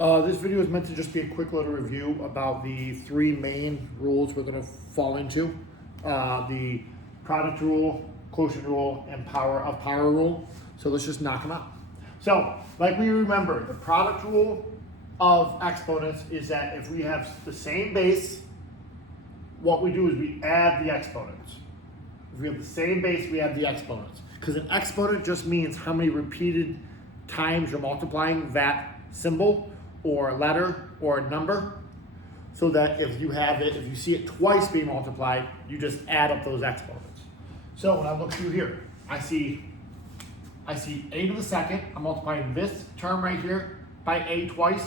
This video is meant to just be a quick little review about the three main rules we're going to fall into. The product rule, quotient rule, and power of power rule. So let's just knock them out. So, like we remember, the product rule of exponents is that if we have the same base, what we do is we add the exponents. If we have the same base, we add the exponents. Because an exponent just means how many repeated times you're multiplying that symbol or letter or number, so that if you see it twice being multiplied, you just add up those exponents. So when I look through here, I see a to the second. I'm multiplying this term right here by a twice,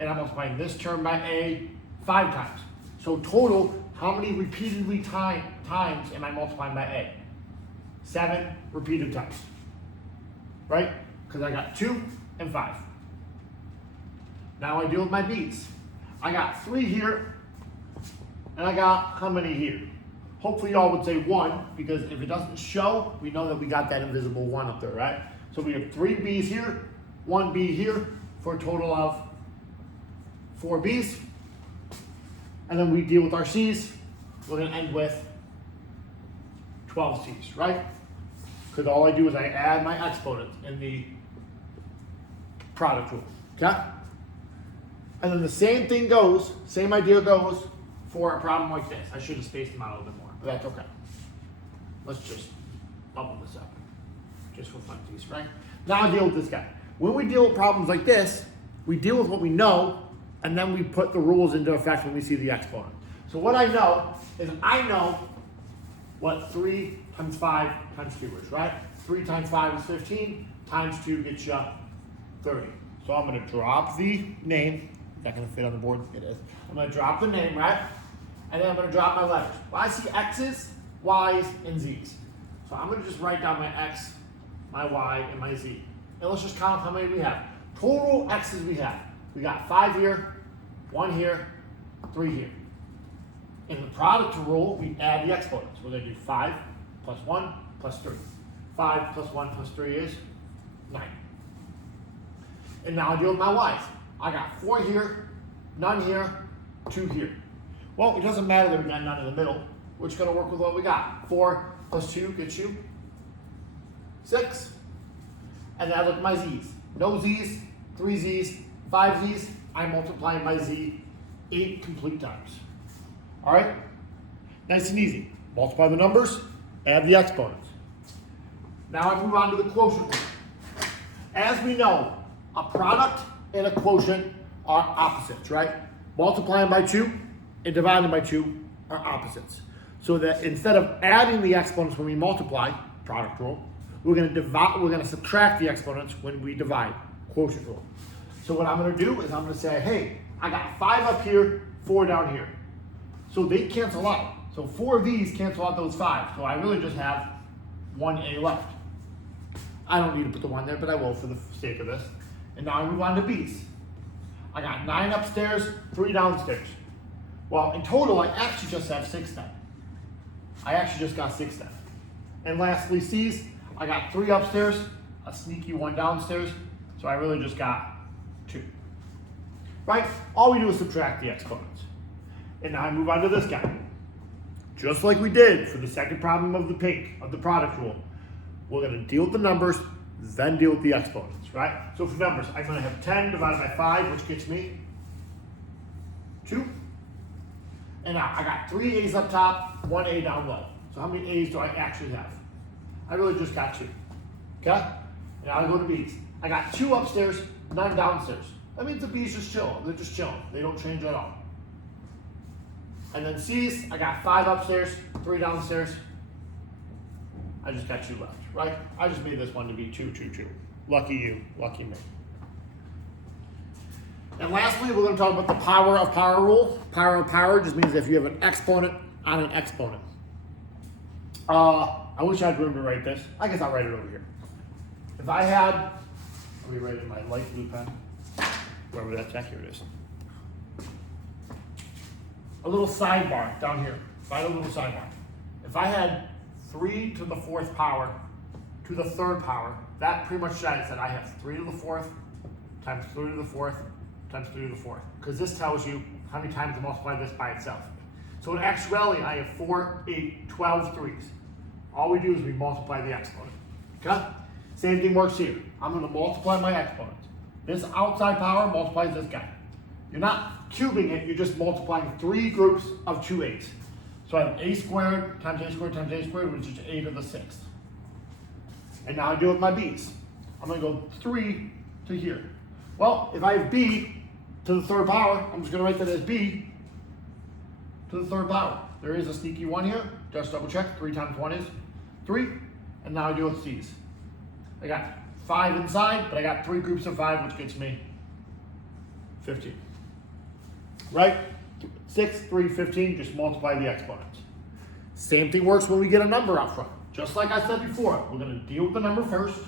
and I'm multiplying this term by a 5 times. So total, how many repeatedly times am I multiplying by a? 7 repeated times, right? Because I got 2 and 5. Now I deal with my b's. I got 3 here, and I got how many here? Hopefully y'all would say 1, because if it doesn't show, we know that we got that invisible 1 up there, right? So we have 3 b's here, 1 b here, for a total of 4 b's. And then we deal with our c's. We're gonna end with 12 c's, right? Because all I do is I add my exponents in the product rule, okay? And then the same thing goes, same idea goes for a problem like this. I should have spaced them out a little bit more, but that's okay. Let's just bubble this up, just for funsies, right? Now I deal with this guy. When we deal with problems like this, we deal with what we know, and then we put the rules into effect when we see the exponent. So what I know is I know what 3 times 5 times 2 is, right? 3 times 5 is 15, times 2 gets you 30. So I'm gonna drop the name. Is that gonna fit on the board? It is. I'm gonna drop the name, right? And then I'm gonna drop my letters. Well, I see X's, Y's, and Z's. So I'm gonna just write down my X, my Y, and my Z. And let's just count how many we have. Total X's we have. We got 5 here, 1 here, 3 here. In the product rule, we add the exponents. We're gonna do 5 plus 1 plus 3. 5 plus 1 plus 3 is 9. And now I deal with my Y's. I got 4 here, none here, 2 here. Well, it doesn't matter that we got none in the middle. We're just gonna work with what we got. 4 plus 2 gets you 6. And then I look at my Z's. No Z's, 3 Z's, 5 Z's. I'm multiplying my Z 8 complete times. All right? Nice and easy. Multiply the numbers, add the exponents. Now I move on to the quotient rule. As we know, a product and a quotient are opposites, right? Multiplying by 2 and dividing by 2 are opposites. So that instead of adding the exponents when we multiply, product rule, we're gonna subtract the exponents when we divide, quotient rule. So what I'm gonna do is I'm gonna say, hey, I got 5 up here, 4 down here. So they cancel out. So 4 of these cancel out those 5. So I really just have 1A left. I don't need to put the 1 there, but I will for the sake of this. And now I move on to B's. I got 9 upstairs, 3 downstairs. Well, in total, I actually just have 6 then. I actually just got 6 then. And lastly, C's, I got 3 upstairs, a sneaky 1 downstairs, so I really just got 2. Right? All we do is subtract the exponents. And now I move on to this guy. Just like we did for the second problem of the product rule. We're gonna deal with the numbers, then deal with the exponents, right? So for numbers, I'm gonna have 10 divided by 5, which gets me 2. And now I got 3 A's up top, 1 A down low. So how many A's do I actually have? I really just got 2, okay? And now I go to B's. I got 2 upstairs, none downstairs. That means the B's just chill. They're just chilling. They don't change at all. And then C's, I got 5 upstairs, 3 downstairs. I just got 2 left, right? I just made this one to be 2, 2, 2. Lucky you, lucky me. And lastly, we're gonna talk about the power of power rule. Power of power just means if you have an exponent on an exponent. I wish I had room to write this. I guess I'll write it over here. If I had, let me write it in my light blue pen. Wherever that's at, here it is. A little sidebar down here. Write a little sidebar. If I had 3 to the 4th power to the 3rd power, that pretty much says that I have 3 to the 4th times 3 to the 4th times 3 to the 4th, because this tells you how many times to multiply this by itself. So in actuality, I have 4, 8, 12 3's. All we do is we multiply the exponent. Okay? Same thing works here. I'm going to multiply my exponent. This outside power multiplies this guy. You're not cubing it, you're just multiplying 3 groups of 2 8's. So I have a squared times a squared times a squared, which is 8 to the 6th. And now I do it with my b's. I'm going to go 3 to here. Well, if I have b to the 3rd power, I'm just going to write that as b to the 3rd power. There is a sneaky 1 here. Just double check. 3 times 1 is 3. And now I do it with c's. I got 5 inside, but I got 3 groups of 5, which gets me 15. Right? 6, 3, 15, just multiply the exponents. Same thing works when we get a number out front. Just like I said before, we're going to deal with the number first.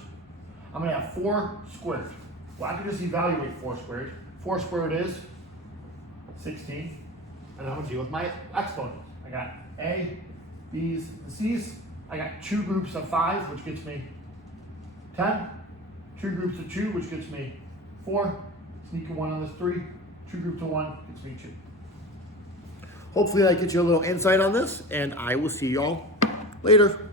I'm going to have 4 squared. Well, I can just evaluate 4 squared. 4 squared is 16. And I'm going to deal with my exponents. I got a, b's, and c's. I got 2 groups of 5, which gets me 10. 2 groups of 2, which gets me 4. Sneak a 1 on this 3. 2 groups of 1 gets me 2. Hopefully that gets you a little insight on this, and I will see y'all later.